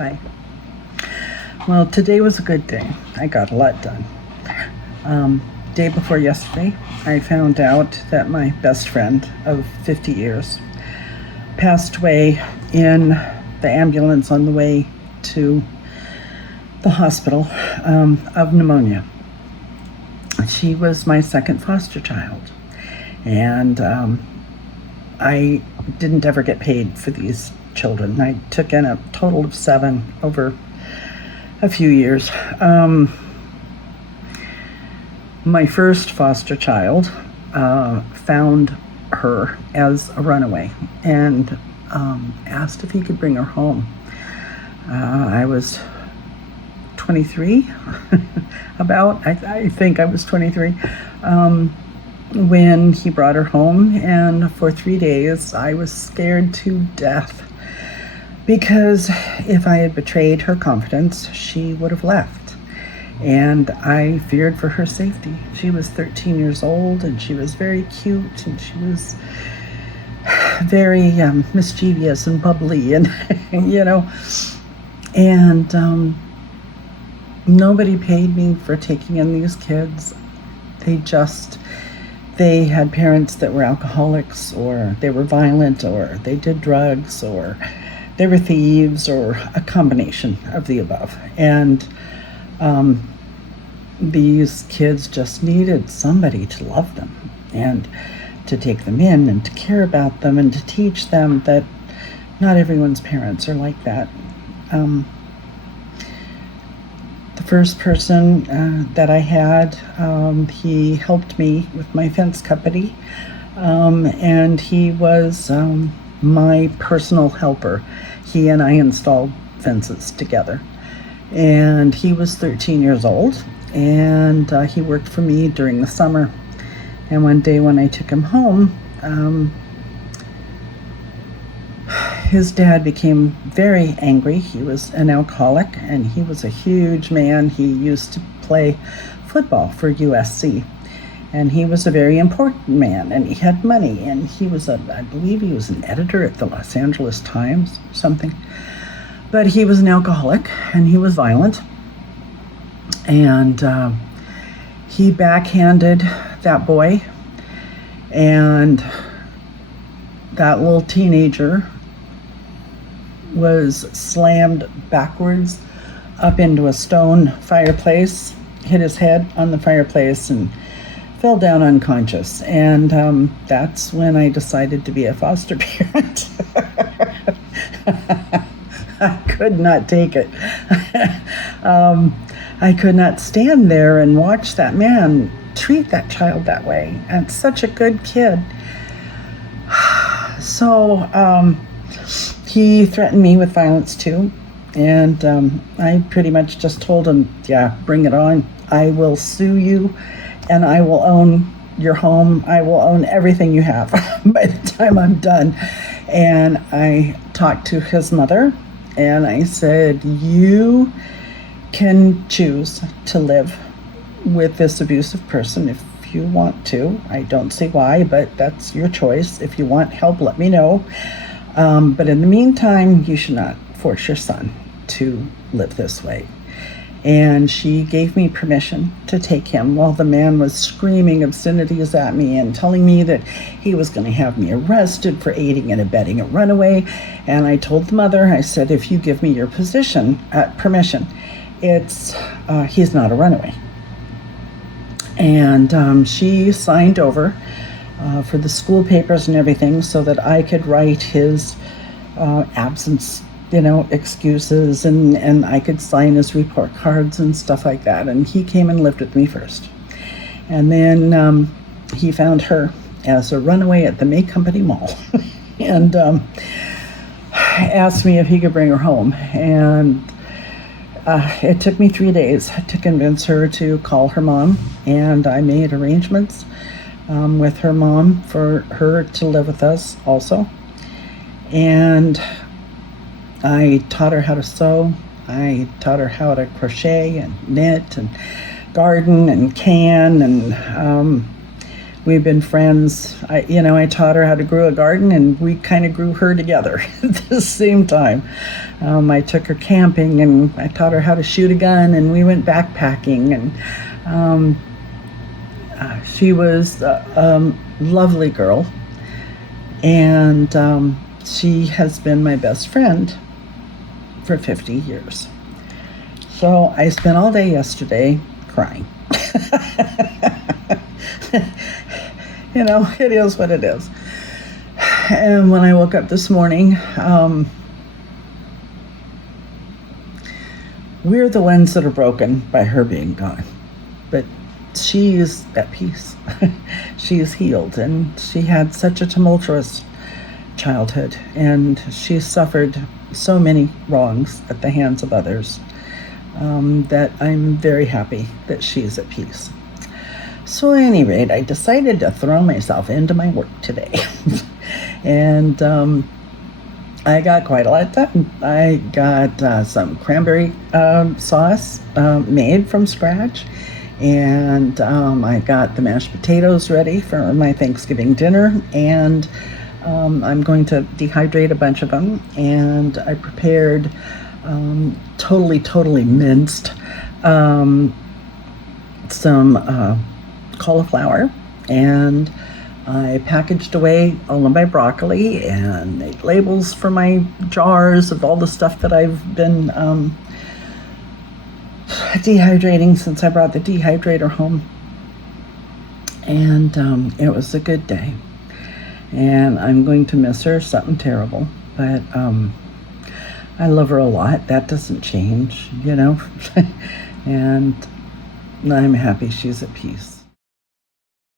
Hi. Well, today was a good day. I got a lot done. Day before yesterday, I found out that my best friend of 50 years passed away in the ambulance on the way to the hospital of pneumonia. She was my second foster child, and I didn't ever get paid for these children. I took in a total of 7 over a few years. My first foster child found her as a runaway and asked if he could bring her home. I was 23, I think I was 23, when he brought her home, and for 3 days I was scared to death because if I had betrayed her confidence, she would have left. And I feared for her safety. She was 13 years old, and she was very cute, and she was very mischievous and bubbly, and and nobody paid me for taking in these kids. They had parents that were alcoholics, or they were violent, or they did drugs, or they were thieves, or a combination of the above. And these kids just needed somebody to love them and to take them in and to care about them and to teach them that not everyone's parents are like that. The first person that I had, he helped me with my fence company, and he was my personal helper. He and I installed fences together. And he was 13 years old, and he worked for me during the summer. And one day when I took him home, his dad became very angry. He was an alcoholic, and he was a huge man. He used to play football for USC, and he was a very important man, and he had money, and he was I believe he was an editor at the Los Angeles Times or something. But he was an alcoholic, and he was violent, and he backhanded that boy, and that little teenager was slammed backwards up into a stone fireplace, hit his head on the fireplace, and fell down unconscious. And that's when I decided to be a foster parent. I could not take it. I could not stand there and watch that man treat that child that way. And such a good kid. So he threatened me with violence too. And I pretty much just told him, yeah, bring it on. I will sue you, and I will own your home. I will own everything you have by the time I'm done. And I talked to his mother, and I said, you can choose to live with this abusive person if you want to. I don't see why, but that's your choice. If you want help, let me know. But in the meantime, you should not force your son to live this way. And she gave me permission to take him while the man was screaming obscenities at me and telling me that he was going to have me arrested for aiding and abetting a runaway. And I told the mother, I said, if you give me your permission, he's not a runaway. And she signed over for the school papers and everything so that I could write his absence excuses, and I could sign his report cards and stuff like that. And he came and lived with me first. And then he found her as a runaway at the May Company Mall and asked me if he could bring her home. And it took me 3 days to convince her to call her mom, and I made arrangements with her mom for her to live with us also. And I taught her how to sew. I taught her how to crochet and knit and garden and can, and we've been friends. I taught her how to grow a garden, and we kind of grew her together at the same time. I took her camping, and I taught her how to shoot a gun, and we went backpacking, and she was a lovely girl, and she has been my best friend for 50 years. So I spent all day yesterday crying. It is what it is. And when I woke up this morning, we're the ones that are broken by her being gone. But she is at peace. She is healed, and she had such a tumultuous childhood, and she suffered so many wrongs at the hands of others, that I'm very happy that she's at peace. So at any rate, I decided to throw myself into my work today. And I got quite a lot done. I got some cranberry sauce made from scratch, and I got the mashed potatoes ready for my Thanksgiving dinner, and I'm going to dehydrate a bunch of them, and I prepared totally minced some cauliflower, and I packaged away all of my broccoli and made labels for my jars of all the stuff that I've been dehydrating since I brought the dehydrator home. And it was a good day. And I'm going to miss her something terrible, but I love her a lot. That doesn't change, and I'm happy she's at peace.